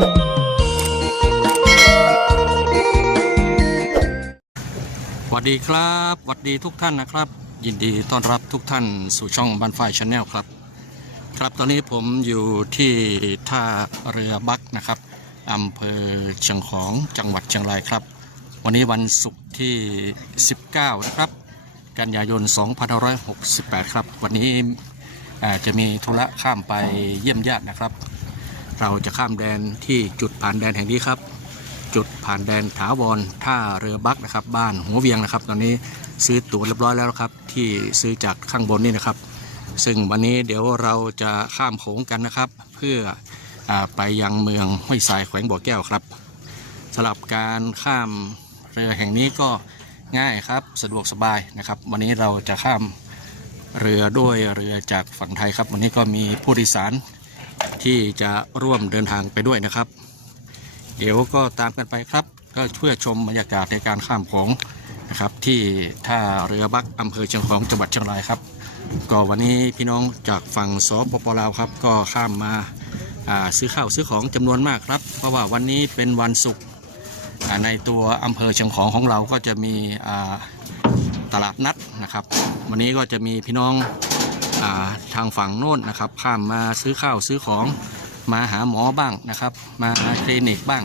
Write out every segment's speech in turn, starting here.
สวัสดีครับสวัสดีทุกท่านนะครับ ยินดีต้อนรับทุกท่านสู่ช่องบันไฟชาแนลครับ ครับตอนนี้ผมอยู่ที่ท่าเรือบักนะครับอำเภอเชียงของจังหวัดเชียงรายครับ วันนี้วันศุกร์ที่ 19 นะครับ กันยายน 2568 ครับ วันนี้อ่าจะมีธุระข้ามไปเยี่ยมญาตินะครับ เราจะข้ามแดนที่จุดผ่านแดนแห่งนี้ครับ จุดผ่านแดนถาวรท่าเรือบักนะครับ บ้านหัวเวียงนะครับ ตอนนี้ซื้อตั๋วเรียบร้อยแล้วครับที่ซื้อจากข้างบนนี่นะครับ ซึ่งวันนี้เดี๋ยวเราจะข้ามโขงกันนะครับ เพื่ออไปยังเมืองห้วยทรายแขวงบ่อแก้วครับสำหรับการข้ามเรือแห่งนี้ก็ง่ายครับสะดวกสบายนะครับ วันนี้เราจะข้ามเรือด้วยเรือจากฝั่งไทยครับ วันนี้ก็มีผู้โดยสาร ที่จะร่วมเดินทางไปด้วยนะครับ เดี๋ยวก็ตามกันไปครับ ก็ช่วยชมบรรยากาศในการข้ามโขงนะครับ ที่ท่าเรือบักอำเภอเชียงของจังหวัดเชียงรายครับ ก็วันนี้พี่น้องจากฝั่งสปปลาวครับ ก็ข้ามมาซื้อข้าวซื้อของจำนวนมากครับ เพราะว่าวันนี้เป็นวันศุกร์ในตัวอำเภอเชียงของของเราก็จะมีตลาดนัดนะครับ วันนี้ก็จะมีพี่น้อง ทางฝั่งโน้นนะครับข้ามมาซื้อข้าวซื้อของมาหาหมอบ้างนะครับ มาคลินิกบ้าง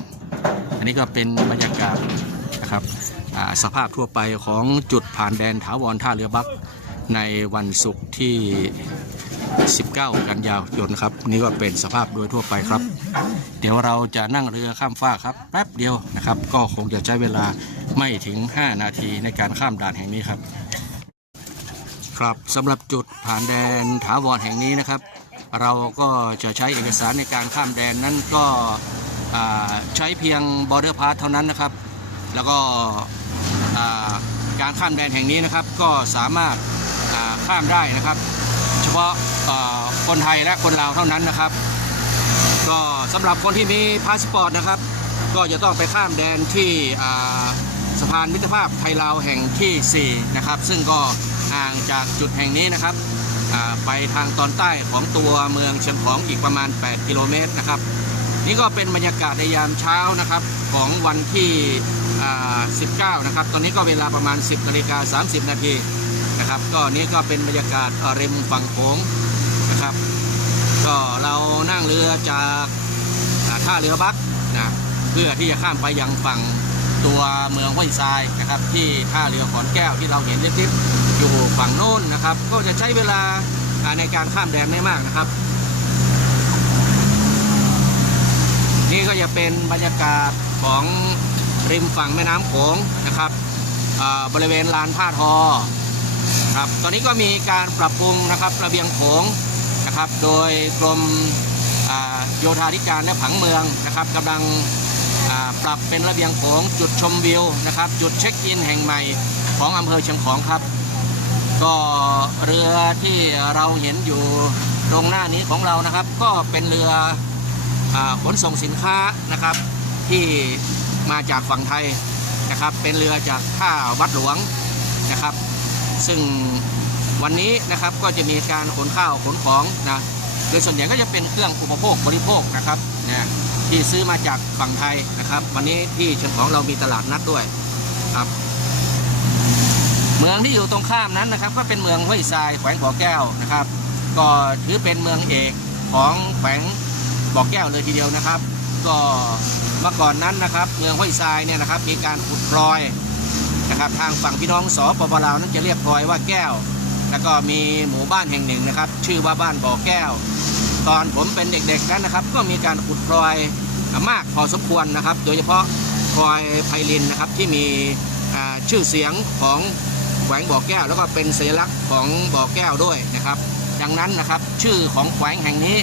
อันนี้ก็เป็นบรรยากาศนะครับสภาพทั่วไปของจุดผ่านแดนถาวรท่าเรือบักในวันศุกร์ที่ 19 กันยายนครับ นี่ก็เป็นสภาพโดยทั่วไปครับ เดี๋ยวเราจะนั่งเรือข้ามฟากครับ แป๊บเดียวนะครับ ก็คงจะใช้เวลาไม่ถึง 5 นาทีในการข้ามด่านแห่งนี้ครับ ครับสำหรับจุดผ่านแดนถาวรแห่งนี้นะครับ เราก็จะใช้เอกสารในการข้ามแดนนั้นก็ใช้เพียง border pass เท่านั้นนะครับ แล้วก็การข้ามแดนแห่งนี้นะครับก็สามารถาข้ามได้นะครับ เฉพาะคนไทยและคนลาวเท่านั้นนะครับ ก็สำหรับคนที่มีพาสปอร์ตนะครับ ก็จะต้องไปข้ามแดนที่สะพานมิตรภาพไทยลาวแห่งที่ 4 นะครับ ซึ่งก็ ห่างจากจุดแห่งนี้นะครับไปทางตอนใต้ของตัวเมืองเชียงของอีกประมาณ 8 กิโลเมตรนะครับ นี่ก็เป็นบรรยากาศในยามเช้านะครับของวันที่ 19 นะครับ ตอนนี้ก็เวลาประมาณ 10นาฬิกา30 นาทีนะครับ ก็นี่ก็เป็นบรรยากาศเริมฝั่งโขงนะครับ ก็เรานั่งเรือจากท่าเรือบักนะเพื่อที่จะข้ามไปยังฝั่ง ตัวเมืองห้วยทรายนะครับ ที่ท่าเรือขอนแก้วที่เราเห็นลิบๆอยู่ฝั่งโน้นนะครับ ก็จะใช้เวลาในการข้ามแดนไม่มากนะครับ นี่ก็จะเป็นบรรยากาศของริมฝั่งแม่น้ำโขงนะครับบริเวณลานผ้าทอครับตอนนี้ก็มีการปรับปรุงนะครับระเบียงโขงนะครับ โดยกรมโยธาธิการและผังเมืองนะครับกำลัง ปรับเป็นระเบียงโขงจุดชมวิวนะครับ จุดเช็คอินแห่งใหม่ของอำเภอเชียงของครับ ก็เรือที่เราเห็นอยู่ตรงหน้านี้ของเรานะครับ ก็เป็นเรืออขนส่งสินค้านะครับ ที่มาจากฝั่งไทยนะครับ เป็นเรือจากท่าวัดหลวงนะครับ ซึ่งวันนี้นะครับก็จะมีการขนข้าวขนของนะโดยส่วนใหญ่ก็จะเป็นเครื่องอุปโภคบริโภคนะครับนะ ที่ซื้อมาจากฝั่งไทยนะครับ วันนี้ที่เชียงของเรามีตลาดนัดด้วยครับ เมืองที่อยู่ตรงข้ามนั้นนะครับ ก็เป็นเมืองห้วยทรายแขวงบ่อแก้วนะครับ ก็ถือเป็นเมืองเอกของแขวงบ่อแก้วเลยทีเดียวนะครับ ก็เมื่อก่อนนั้นนะครับ เมืองห้วยทรายเนี่ยนะครับ มีการขุดพลอยนะครับ ทางฝั่งพี่น้องสปปลาวนั้นจะเรียกพลอยว่าแก้ว แล้วก็มีหมู่บ้านแห่งหนึ่งนะครับ ชื่อว่าบ้านบ่อแก้ว ตอนผมเป็นเด็กๆนั้นนะครับ ก็มีการขุดพลอยมากพอสมควรนะครับ โดยเฉพาะพลอยไพลินนะครับที่มีชื่อเสียงของแขวงบ่อแก้ว แล้วก็เป็นสัญลักษณ์ของบ่อแก้วด้วยนะครับ ดังนั้นนะครับชื่อของแขวงแห่งนี้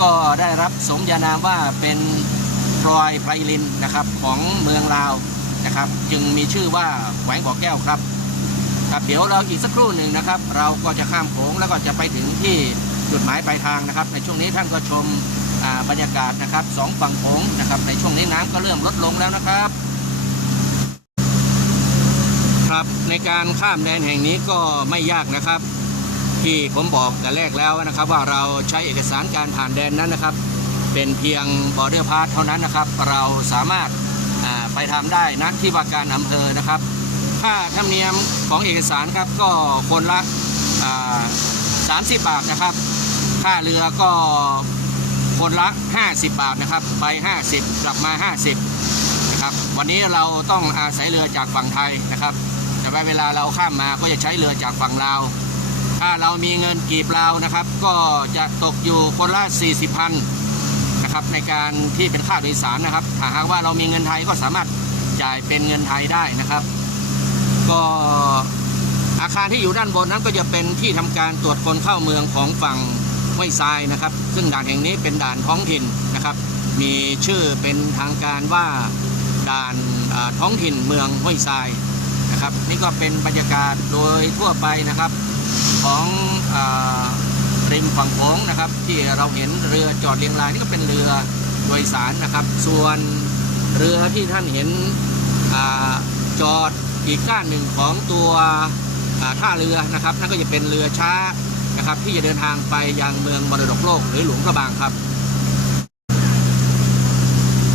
ก็ได้รับสมญานามว่าเป็นพลอยไพลินนะครับของเมืองลาวนะครับ จึงมีชื่อว่าแขวงบ่อแก้วครับครับเดี๋ยวเราอีกสักครู่หนึ่งนะครับ เราก็จะข้ามโขงแล้วก็จะไปถึงที่ จุดหมายปลายทางนะครับ ในช่วงนี้ท่านก็ชมบรรยากาศนะครับสองฝั่งโขงนะครับ ในช่วงนี้น้ำก็เริ่มลดลงแล้วนะครับครับในการข้ามแดนแห่งนี้ก็ไม่ยากนะครับ ที่ผมบอกแต่แรกแล้วนะครับ ว่าเราใช้เอกสารการผ่านแดนนั้นนะครับ เป็นเพียงบอร์เดอร์พาสเท่านั้นนะครับ เราสามารถไปทำได้ณที่ว่าการอำเภอนะครับ ค่าธรรมเนียมของเอกสารครับก็คนละ30 บาทนะครับ ค่าเรือก็คนละ 50 บาทนะครับ ไป 50 กลับมา 50 นะครับ วันนี้เราต้องอาศัยเรือจากฝั่งไทยนะครับ แต่ว่าเวลาเราข้ามมาก็จะใช้เรือจากฝั่งลาว ถ้าเรามีเงินกีบลาวนะครับ ก็จะตกอยู่คนละ 40พันนะครับในการที่เป็นค่าโดยสารนะครับถ้าหากว่าเรามีเงินไทยก็สามารถจ่ายเป็นเงินไทยได้นะครับ ก็อาคารที่อยู่ด้านบนนั้นก็จะเป็นที่ทำการตรวจคนเข้าเมืองของฝั่ง ห้วยทรายนะครับ ซึ่งด่านแห่งนี้เป็นด่านท้องถิ่นนะครับ มีชื่อเป็นทางการว่าด่านท้องถิ่นเมืองห้วยทรายนะครับ นี่ก็เป็นบรรยากาศโดยทั่วไปนะครับของอริมฝั่งโขงนะครับ ที่เราเห็นเรือจอดเรียงรายนี่ก็เป็นเรือโดยสารนะครับ ส่วนเรือที่ท่านเห็นอจอดอีกด้านหนึ่งของตัวท่าเรือนะครับนั่นก็จะเป็นเรือช้า นะครับ ที่จะเดินทางไปยังเมืองมรดกโลกหรือหลวงพระบางครับ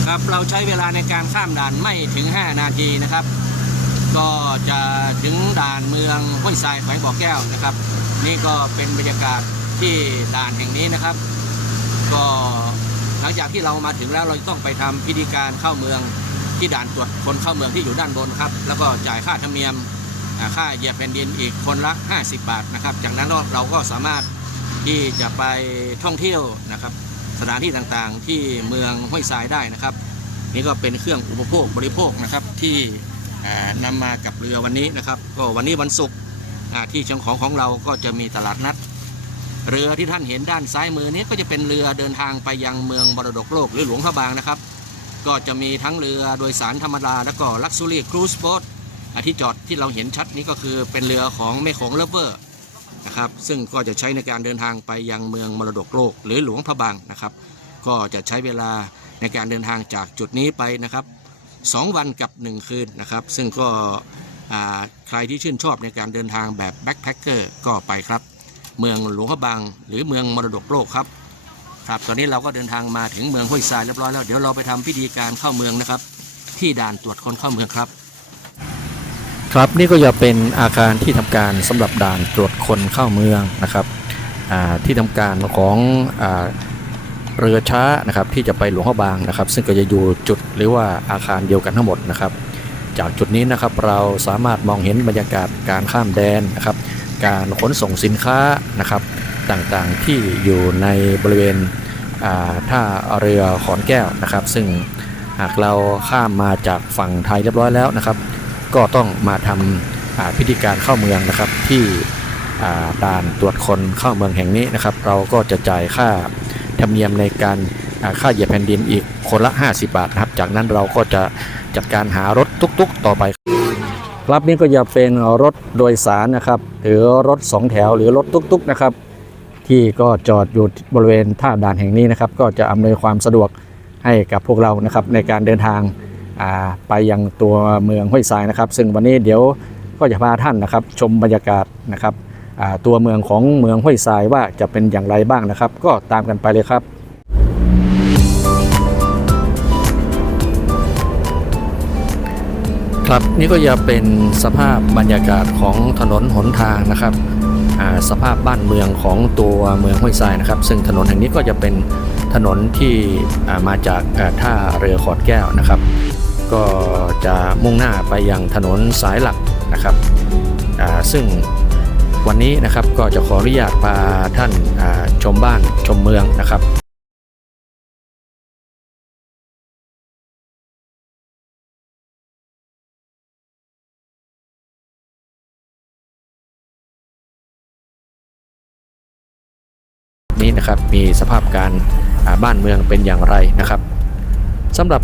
ครับเราใช้เวลาในการข้ามด่านไม่ถึง 5 นาทีนะครับ ก็จะถึงด่านเมืองห้วยทรายแขวงบ่อแก้วนะครับ นี่ก็เป็นบรรยากาศที่ด่านแห่งนี้นะครับ ก็หลังจากที่เรามาถึงแล้วเราต้องไปทำพิธีการเข้าเมืองที่ด่านตรวจคนเข้าเมืองที่อยู่ด้านบนครับ แล้วก็จ่ายค่าธรรมเนียม ค่าเหยียบแผ่นดินอีกคนละ 50 บาทนะครับ จากนั้นเราก็สามารถที่จะไปท่องเที่ยวนะครับ สถานที่ต่างๆที่เมืองห้วยทรายได้นะครับ นี่ก็เป็นเครื่องอุปโภคบริโภคนะครับที่อ่านำมากับเรือวันนี้นะครับ ก็วันนี้วันศุกร์ที่เชียงของของเราก็จะมีตลาดนัด เรือที่ท่านเห็นด้านซ้ายมือนี้ก็จะเป็นเรือเดินทางไปยังเมืองมรดกโลกหรือหลวงพระบางนะครับ ก็จะมีทั้งเรือโดยสารธรรมดาแล้วก็ลักซ์รี่ครูซโบ๊ท ที่จอดที่เราเห็นชัดนี้ก็คือเป็นเรือของแม่ของเลเวอร์นะครับซึ่งก็จะใช้ในการเดินทางไปยังเมืองมรดกโลก หรือหลวงพระบางนะครับ ก็จะใช้เวลาในการเดินทางจากจุดนี้ไปนะครับ 2 วันกับ 1 คืนนะครับ ซึ่งก็ใครที่ชื่นชอบในการเดินทางแบบแบ็คแพคเกอร์ก็ไปครับ เมืองหลวงพระบาง หรือเมืองมรดกโลกครับครับตอนนี้เราก็เดินทางมาถึงเมืองห้วยทรายเรียบร้อยแล้วเดี๋ยวเราไปทำพิธีการเข้าเมืองนะครับ ที่ด่านตรวจคนเข้าเมืองครับ ครับนี่ก็จะเป็นอาคารที่ทำการสำหรับด่านตรวจคนเข้าเมืองนะครับที่ทำการของอเรือช้านะครับที่จะไปหลวงพระบางนะครับ ซึ่งก็จะอยู่จุดหรือว่าอาคารเดียวกันทั้งหมดนะครับ จากจุดนี้นะครับเราสามารถมองเห็นบรรยากาศการข้ามแดนนะครับ การขนส่งสินค้านะครับต่างๆที่อยู่ในบริเวณท่าเรือขอนแก้วนะครับ ซึ่งหากเราข้ามมาจากฝั่งไทยเรียบร้อยแล้วนะครับ ก็ต้องมาทำพิธีการเข้าเมืองนะครับ ที่ด่านตรวจคนเข้าเมืองแห่งนี้นะครับ เราก็จะจ่ายค่าธรรมเนียมในการค่าเหยียบแผ่นดินอีกคนละ 50 บาทนะครับ จากนั้นเราก็จะจัดการหารถตุกๆ ต่อไป ครับนี่ก็จะเป็นรถโดยสารนะครับ หรือรถสองแถวหรือรถตุกๆนะครับ ที่ก็จอดอยู่บริเวณท่าด่านแห่งนี้นะครับ ก็จะอำนวยความสะดวกให้กับพวกเรานะครับในการเดินทาง ไปยังตัวเมืองห้วยทรายนะครับ ซึ่งวันนี้เดี๋ยวก็จะพาท่านนะครับ ชมบรรยากาศนะครับตัวเมืองของเมืองห้วยทรายว่าจะเป็นอย่างไรบ้างนะครับ ก็ตามกันไปเลยครับครับนี่ก็จะเป็นสภาพบรรยากาศของถนนหนทางนะครับสภาพบ้านเมืองของตัวเมืองห้วยทรายนะครับ ซึ่งถนนแห่งนี้ก็จะเป็นถนนที่มาจากท่าเรือขอดแก้วนะครับ ก็จะมุ่งหน้าไปยังถนนสายหลักนะครับซึ่งวันนี้นะครับก็จะขออนุญาตพาท่านาชมบ้านชมเมืองนะครับนี้นะครับมีสภาพการาบ้านเมืองเป็นอย่างไรนะครับสำหรับ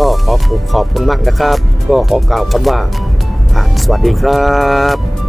ก็ขอขอบคุณมากนะครับ ก็ขอกล่าวคำว่า สวัสดีครับ